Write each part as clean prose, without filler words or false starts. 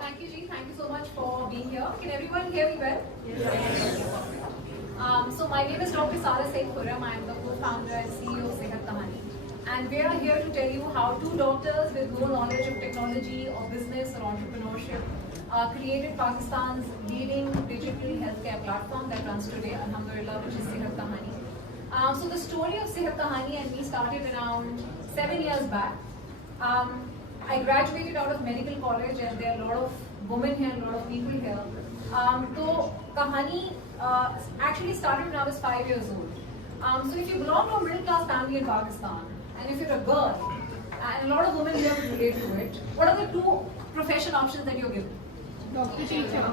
Thank you, Ji. Thank you so much for being here. Can everyone hear me well? Yes. So my name is Dr. Sara. I am the co-founder and CEO of Sehat Kahani. And we are here to tell you how two doctors with no knowledge of technology or business or entrepreneurship created Pakistan's leading digital healthcare platform that runs today, Alhamdulillah, which is Sehat Kahani. So the story of Sehat Kahani and me started around 7 years back. I graduated out of medical college and there are a lot of women here, a lot of people here. So Kahani actually started when I was 5 years old. So if you belong to a middle class family in Pakistan, and if you're a girl, and a lot of women here will relate to it, what are the two profession options that you're given? Doctor, teacher.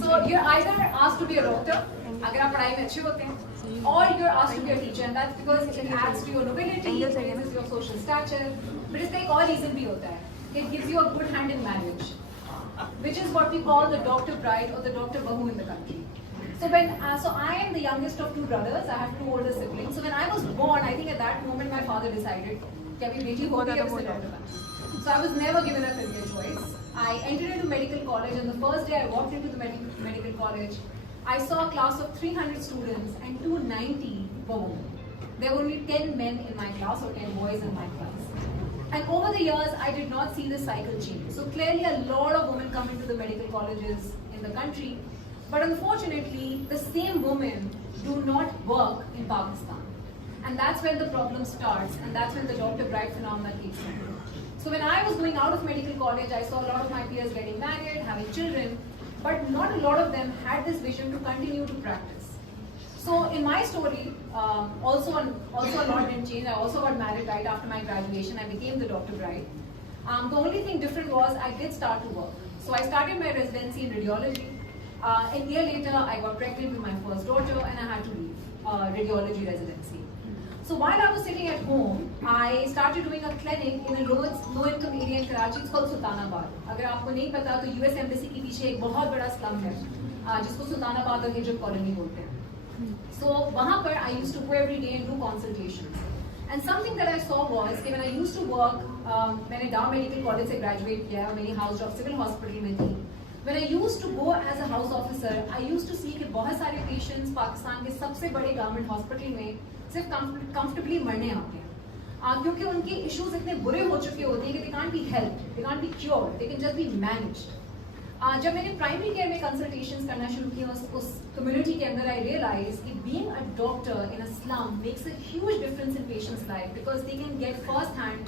So you're either asked to be a doctor, अगर आप पढ़ाई में अच्छे होते हैं, or you're asked to be a teacher, and that's because it adds to your nobility, it raises your social stature. But इसका एक और reason भी होता है. It gives you a good hand in marriage, which is what we call the doctor bride or the doctor bahu in the country. So so I am the youngest of two brothers. I have two older siblings. So when I was born, I think at that moment my father decided कि अभी बेटी होगी अब इसे doctor बनना. So I was never given a career choice. I entered into medical college, and the first day I walked into the medical college, I saw a class of 300 students and 290 were women. There were only 10 men in my class or 10 boys in my class. And over the years, I did not see this cycle change. So clearly a lot of women come into the medical colleges in the country. But unfortunately, the same women do not work in Pakistan. And that's when the problem starts, and that's when the doctor bride phenomenon kicks in. So when I was going out of medical college, I saw a lot of my peers getting married, having children, but not a lot of them had this vision to continue to practice. So in my story, also a lot didn't change. I also got married right after my graduation. I became the doctor bride. The only thing different was I did start to work. So I started my residency in radiology. A year later, I got pregnant with my first daughter and I had to leave radiology residency. So while I was sitting at home, I started doing a clinic in a low-income area in Karachi. It's called Sultanabad. अगर आपको नहीं पता तो US Embassy के पीछे एक बहुत बड़ा slum है, जिसको सुल्तानाबाद और हिजब कॉलोनी बोलते हैं. So वहाँ पर I used to go every day and do consultations. And something that I saw was कि when I used to work, मैंने डाउ मेडिकल कॉलेज से ग्रेजुएट किया, मेरी हाउस जॉब सिविल हॉस्पिटल में थी. When I used to go as a house officer, I used to see कि बहुत सारे patients पाकिस्तान के सबसे बड़े गवर्नमेंट हॉस्पिटल में सिर्फ कंफर्टेबली मरने आते हैं, क्योंकि उनके इश्यूज इतने बुरे हो चुके होते हैं कि they can't be helped, they can't be cured, they can just be managed. जब मैंने प्राइमरी केयर में कंसल्टेशंस करना शुरू किया उस कम्युनिटी के अंदर, आई रियलाइज कि being a doctor in a slum makes a huge difference in patients life because they can get first hand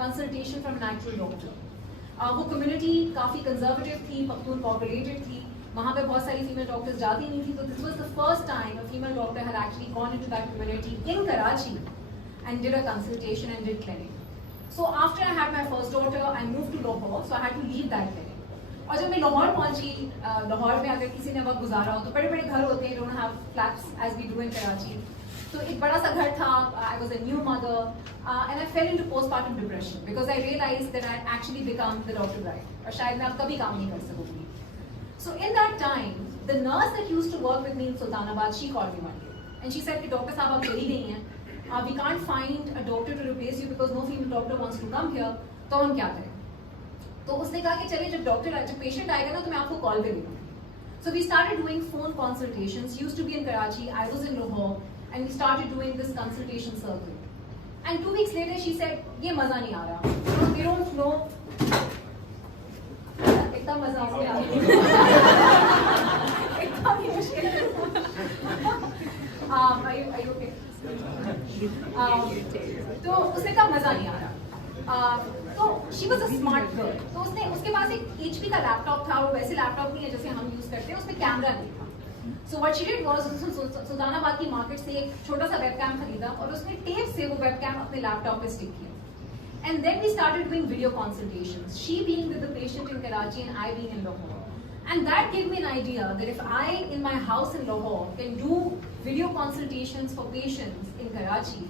consultation from an actual doctor. वो कम्युनिटी काफ़ी कंजर्वेटिव थी, पख्तून पॉपुलेटेड थी, वहाँ पे बहुत सारी फीमेल डॉक्टर्स जाती नहीं थी. तो this was the first time a female doctor had actually gone into that community in Karachi and did a consultation and did clinic. So after I had my first daughter, I move to Lahore, so I had to leave that clinic. और जब मैं लाहौर पहुंची, लाहौर में अगर किसी ने वक्त गुजारा हो तो बड़े बड़े घर होते हैं, don't have flats as we do in Karachi. तो एक बड़ा सा घर था, I was a new mother and I fell into postpartum depression because I realise that I actually become the doctor bride, और शायद मैं अब कभी काम नहीं कर सकूंगी. So in that time, the nurse that used to work with me in Sultanabad, she called me one day and she said कि डॉक्टर साहब आप चली गई हैं, we can't find a doctor to replace you because no female doctor wants to come here. तो हम क्या करें? तो उसने कहा कि चलिए जब पेशेंट आएगा ना तो मैं आपको कॉल पे दूंगा. So we started doing phone consultations. Used to be in Karachi, I was in Lahore, and we started doing this consultation circle. And 2 weeks later, she said, ये मजा नहीं आ रहा. We don't know. इतना मजा आ गया. इतना भी मुश्किल. Are you okay? तो उसने कहा मजा नहीं आ रहा. तो she was a smart girl. तो उसके पास एक HP का लैपटॉप था, वो वैसे लैपटॉप नहीं है जैसे हम यूज करते हैं, उसमें कैमरा नहीं था. So what she did was Sultanabad की मार्केट से एक छोटा सा वेबकैम खरीदा और उसने टेप से वो वेबकैम अपने लैपटॉप पे स्टिक किया. And then we started doing video consultations, she being with the patient in Karachi and I being in Lahore. And that gave me an idea that if I, in my house in Lahore, can do video consultations for patients in Karachi,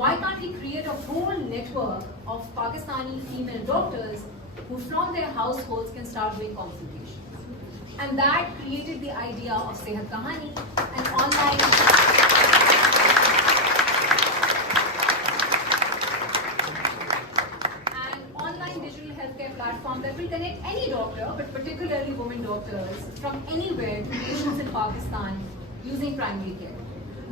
why can't we create a whole network of Pakistani female doctors who from their households can start doing consultations? And that created the idea of Sehat Kahani, an online digital healthcare platform platform that will connect any doctor, but particularly women doctors, from anywhere to patients in Pakistan using primary care.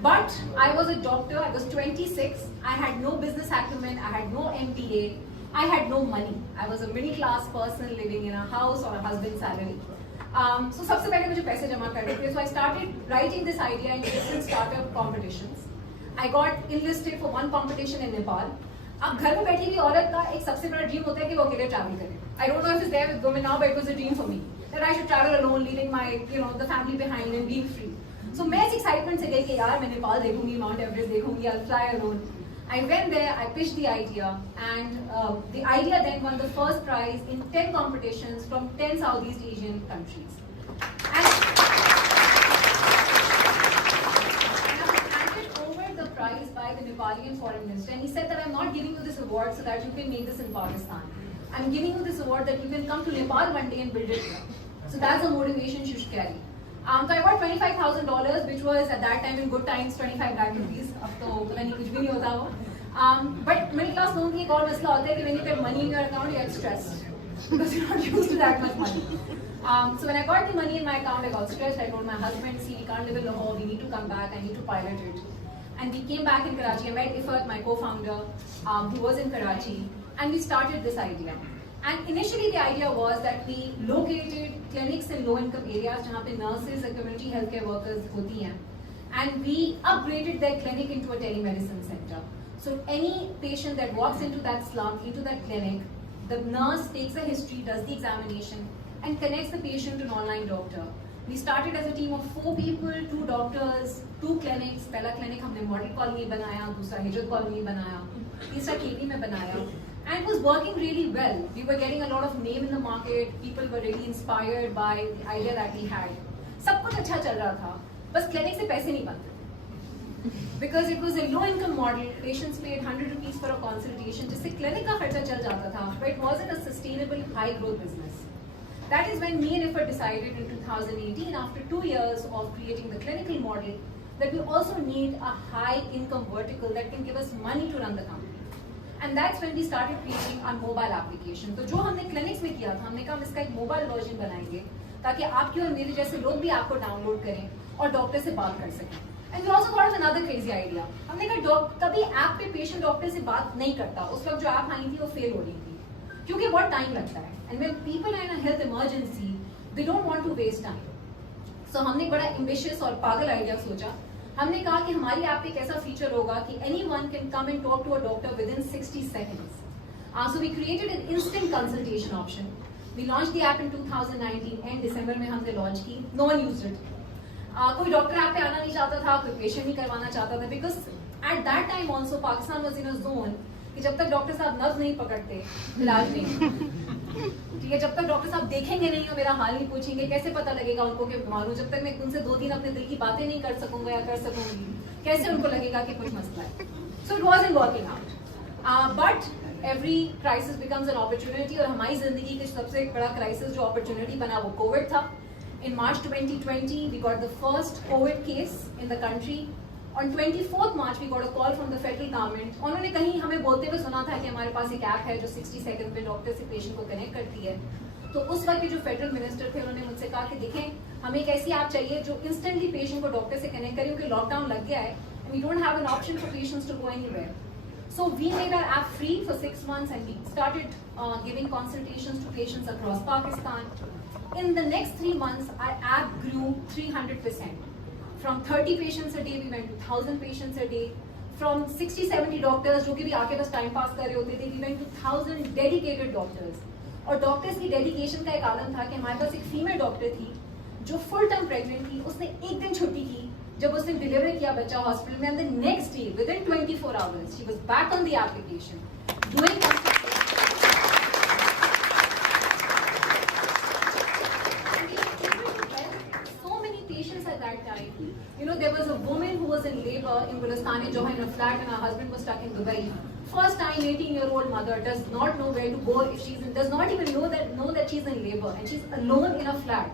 But I was a doctor, I was 26, I had no business acumen, I had no MBA, I had no money. I was a middle class person living in a house on a husband's salary. So सबसे पहले मुझे पैसे जमा करने थे. So I started writing this idea in different startup competitions. I got enlisted for one competition in Nepal. अब घर में बैठी हुई औरत का एक सबसे बड़ा ड्रीम होता है कि वो अकेले ट्रैवल करे. I don't know if it's there with women now, but it was a dream for me that I should travel alone, leaving my the family behind and being free. So मैं इस excitement से गई कि यार मैं नेपाल देखूंगी, Mount Everest देखूंगी, I'll fly alone. I went there, I pitched the idea, and the idea then won the first prize in 10 competitions from 10 Southeast Asian countries. And I was handed over the prize by the Nepalian foreign minister, and he said that I'm not giving you this award so that you can make this in Pakistan. I'm giving you this award that you can come to Nepal one day and build it here. So that's the motivation you should carry. So I got $25,000, which was at that time in good times 25 lakh rupees. अब तो पता नहीं कुछ भी नहीं होता वो. But middle class लोगों की एक और मसला होता है कि when you get money in your account, you get stressed because you're not used to that much money. So when I got the money in my account, I got stressed. I told my husband, see, we can't live in Lahore. We need to come back. I need to pilot it. And we came back in Karachi. I met Iffat, my co-founder, who was in Karachi, and we started this idea. And initially the idea was that we located clinics in low-income areas जहाँ पे nurses and community healthcare workers होती हैं, and we upgraded their clinic into a telemedicine center. So any patient that walks into that slum, into that clinic, the nurse takes a history, does the examination, and connects the patient to an online doctor. We started as a team of 4 people, 2 doctors, 2 clinics. पहला clinic हमने model colony बनाया, दूसरा हिजरत colony बनाया, तीसरा KP में बनाया. And it was working really well. We were getting a lot of name in the market. People were really inspired by the idea that we had. सब कुछ अच्छा चल रहा था. बस clinic से पैसे नहीं बनते. Because it was a low-income model. Patients paid 100 rupees for a consultation, जिससे clinic का खर्चा चल जाता था. But it wasn't a sustainable, high-growth business. That is when me and Iffat decided in 2018, after 2 years of creating the clinical model, that we also need a high-income vertical that can give us money to run the company. And that's when we started creating our mobile application. तो जो हमने clinics में किया था, हमने कहा हम इसका एक mobile version बनाएंगे ताकि आपके और मेरे जैसे लोग भी आपको डाउनलोड करें और डॉक्टर से बात कर सकें. And we also thought of another crazy idea. हमने कहा कभी ऐप पे पेशेंट डॉक्टर से बात नहीं करता. उस वक्त जो ऐप आई थी वो फेल हो रही थी क्योंकि बहुत टाइम लगता है. And when people are in a health emergency, they don't want to waste time. So हमने बड़ा ambitious और पागल idea सोचा. हमने कहा कि हमारी ऐप पे एक ऐसा फीचर होगा कि anyone can come and talk to a doctor within 60 seconds. So we created an instant consultation option. We launched the app in 2019 and December में हमने launch की. No one used it. कोई doctor app पे आना नहीं चाहता था, कोई पेशेंट नहीं करवाना चाहता था, because at that time also Pakistan was in a zone कि जब तक डॉक्टर साहब नब्ज नहीं पकड़ते इलाज नहीं. ठीक है, जब तक डॉक्टर साहब देखेंगे नहीं और मेरा हाल नहीं पूछेंगे, कैसे पता लगेगा उनको कि बीमार हूं. जब तक मैं उनसे 2-3 अपने दिल की बातें नहीं कर सकूंगा या कर सकूंगी, कैसे उनको लगेगा कि कुछ मसला है. So it wasn't working out. But every crisis becomes an opportunity. और हमारी जिंदगी का सबसे बड़ा क्राइसिस जो अपॉर्चुनिटी बना वो कोविड था. In March 2020, we got the first COVID case in the country. On 24th March, we got a call from the federal government. उन्होंने कहीं हमें बोलते हुए सुना था कि हमारे पास एक ऐप है जो 60 सेकंड में डॉक्टर से पेशेंट को कनेक्ट करती है. तो उस वक्त के जो फेडरल मिनिस्टर थे उन्होंने मुझसे कहा कि देखें हमें एक ऐसी ऐप चाहिए जो इंस्टेंटली पेशेंट को डॉक्टर से कनेक्ट करे क्योंकि लॉकडाउन लग गया है. We don't have an option for patients to go anywhere. So we made our app free for 6 months and we started giving consultations to patients across Pakistan. In the next 3 months, our app grew 300%. From 30 patients a day, we went to 1,000 patients a day. From 60-70 doctors, जो कि भी आके बस time pass कर रहे होते थे, we went to 1,000 dedicated doctors. और डॉक्टर्स की डेडिकेशन का एक आलम था कि हमारे पास एक फीमेल डॉक्टर थी जो फुल टर्म प्रेग्नेंट थी. उसने एक दिन छुट्टी की जब उसने डिलीवर किया बच्चा हॉस्पिटल में, and the next day, within 24 hours, she was back on the application, doing so many patients at that time. There was a woman who was in labor in Gulistan in a flat, and her husband was stuck in Dubai. First time, 18-year-old mother does not know where to go if does not even know that she's in labor, and she's alone in a flat.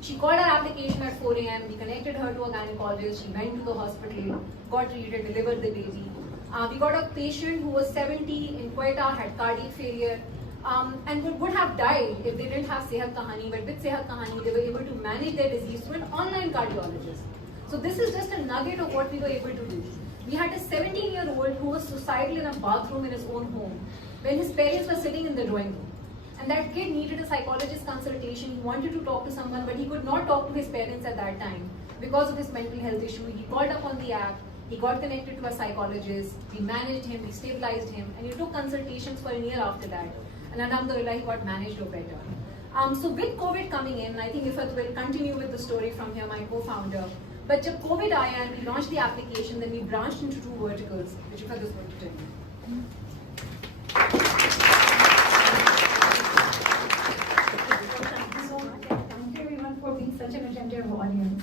She called her application at 4 a.m. We connected her to a gynecologist. She went to the hospital, got treated, delivered the baby. We got a patient who was 70 in Quetta, had cardiac failure. and would have died if they didn't have Sehat Kahani. But with Sehat Kahani, they were able to manage their disease through an online cardiologist. So this is just a nugget of what we were able to do. We had a 17-year-old who was suicidal in a bathroom in his own home when his parents were sitting in the drawing room. And that kid needed a psychologist consultation. He wanted to talk to someone, but he could not talk to his parents at that time because of his mental health issue. He called up on the app. He got connected to a psychologist. We managed him. We stabilized him. And he took consultations for a year after that. And alhamdulillah, he got managed or better. So with COVID coming in, I think Iffat will continue with the story from here, my co-founder. But jab COVID aaya and we launched the application, then we branched into two verticals, which Iffat is going to tell you. For being such an attentive audience.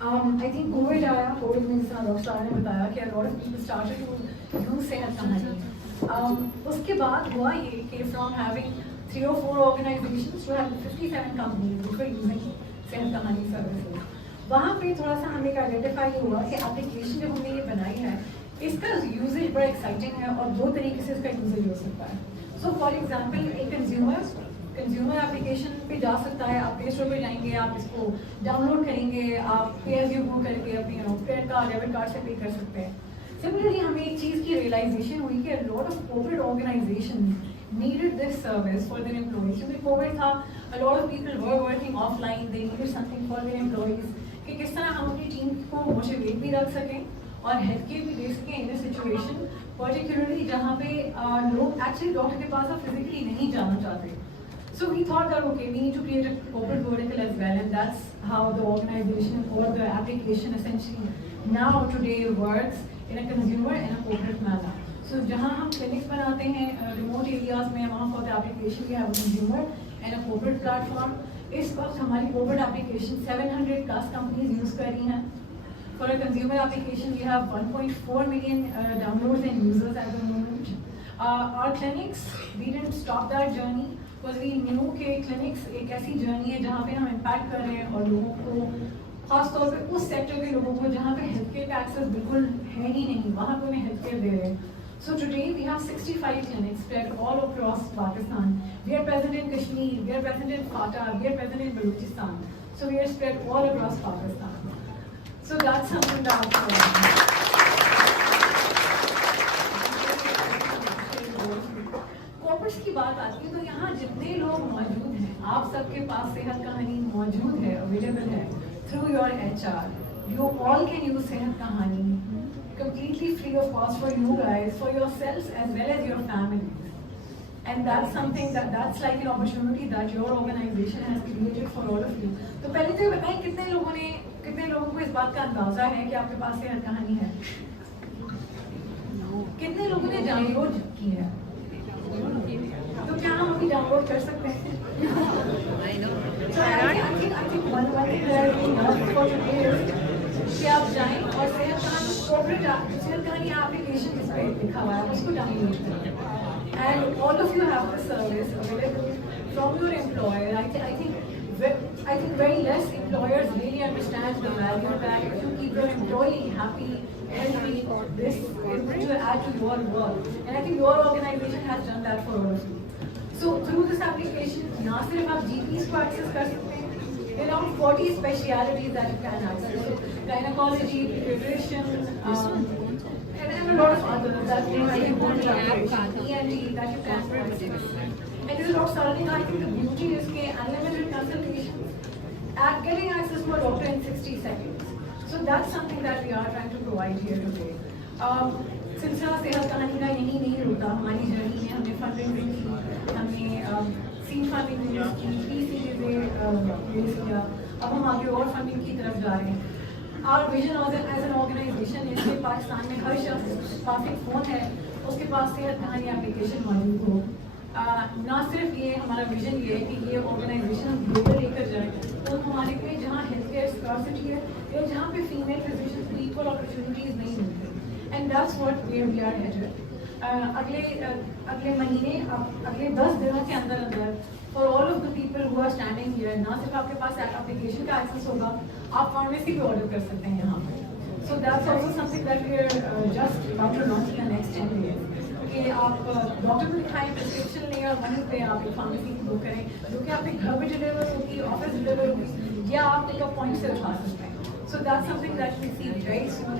I think COVID means Dr. Sara ने बताया कि a lot of people started to use Sehat Kahani. उसके बाद हुआ ये कि from having 3 or 4 organizations to having 57 companies which were using Sehat Kahani services. वहाँ पे थोड़ा सा हमें आइडेंटिफाई हुआ कि एप्लीकेशन जब हमने ये बनाई है इसका यूजेज बड़ा एक्साइटिंग है और 2 तरीके से इसका यूजेज हो सकता है. सो फॉर एग्जाम्पल एक कंज्यूमर एप्लीकेशन पे जा सकता है. आप प्ले स्टोर पे जाएंगे, आप इसको डाउनलोड करेंगे, आप पे एज यू गो करके अपनी क्रेडिट कार्ड डेबिट कार्ड से पे कर सकते हैं. सिमिलरली हमें एक चीज़ की रियलाइजेशन हुई कि lot of corporate organisation needed this service for their employees. क्योंकि कोविड था, a lot of people were working offline, they needed something for their employees कि किस तरह हम अपनी टीम को मोटिवेट भी रख सकें और हेल्थ केयर भी दे सकें इन सिचुएशन, पर्टिकुलरली जहाँ पे लोग एक्चुअली डॉक्टर के पास फिजिकली नहीं जाना चाहते. So we thought that okay, we need to create a corporate vertical as well, and that's how the organization or the application essentially now today works in a consumer and a corporate manner. So जहाँ हम clinics बनाते हैं remote areas में, वहाँ for the application we have a consumer and a corporate platform. इस वक्त हमारी corporate application 700 plus companies use कर रही हैं. For a consumer application we have 1.4 million downloads and users at the moment. Our clinics, we didn't stop that journey. Because we knew कि clinics एक ऐसी journey है जहाँ पे हम impact कर रहे हैं और लोगों को खास तौर पे उस sector के लोगों को जहाँ पे health care का access बिल्कुल है ही नहीं, वहाँ पे उन्हें health care दे रहे हैं. So today we have 65 clinics spread all across Pakistan. We are present in Kashmir, we are present in Fata, we are present in Balochistan. So we are spread all across Pakistan. So that's something that corporates की बात आती है तो यहाँ जितने लोग मौजूद हैं, आप सबके पास सेहत कहानी मौजूद है, अवेलेबल है through your HR. You all can use सेहत कहानी completely free of cost for you guys, for yourselves as well as your families. And that's something that's like an opportunity that your organization has created for all of you. तो पहले तो ये बताएं कितने लोगों को इस बात का अंदाजा है कि आपके पास सेहत कहानी है? कितने लोगों ने डाउनलोड की है? तो क्या हम अभी डाउनलोड कर सकते हैं? So I think one thing that we must for today is कि आप जाएं और सेहत कहानी एप्लीकेशन जिस पे लिखा हुआ है उसको डाउनलोड करें. And all of you have the service available from your employer. I think very less employers really understand the value of that. If you keep your employee happy, healthy, this is going to add to your work. And I think your organization has done that for all of you. So through this application, ना सिर्फ आप GPs को access कर सकते हैं, there are around 40 specialities that you can access. So gynecology, pediatrician, and a lot of others that you want to access. ENT that you can access. And this is what Sara, I think the beauty is कि unlimited consultations, getting access to a doctor in 60 seconds. So that's something that we are trying to provide here today. सिलसिला सेहत कहानी का यही नहीं रुका. हमारी journey में हमने फंडिंग भी की, हमने सीड फंडिंग भी की, pre-seed रेज किया, अब हम आगे और फंडिंग की तरफ जा रहे हैं. Our vision as an organization is कि पाकिस्तान में हर शख्स पास एक फ़ोन है, उसके पास सेहत कहानी एप्लीकेशन मौजूद हो. ना सिर्फ ये हमारा विजन ये है कि ये ऑर्गेनाइजेशन हम ग्लोबल लेकर जाए तो हमारे पे जहाँ हेल्थ केयर स्कार्सिटी है या जहाँ पे फीमेल फिजिशियंस को इक्वल अपॉर्चुनिटीज़ नहीं मिलती. And that's what we are headed. अगले महीने अगले 10 दिनों के अंदर for all of the people who are standing here, ना सिर्फ आपके पास एप्लीकेशन का एक्सेस होगा, आप फार्मेसी भी ऑर्डर कर सकते हैं यहाँ पे. So that's also something that we are just about to launch in the next 10 days. कि आप डॉक्टर को दिखाएं, प्रिस्क्रिप्शन लें और वहीं पे आप एक फार्मेसी की बुक करें, जो कि आपके घर पे डिलीवर होगी, ऑफिस डिलीवर होगी, या आप पिकअप पॉइंट से उठा सकते हैं. So that's something that we see, right? So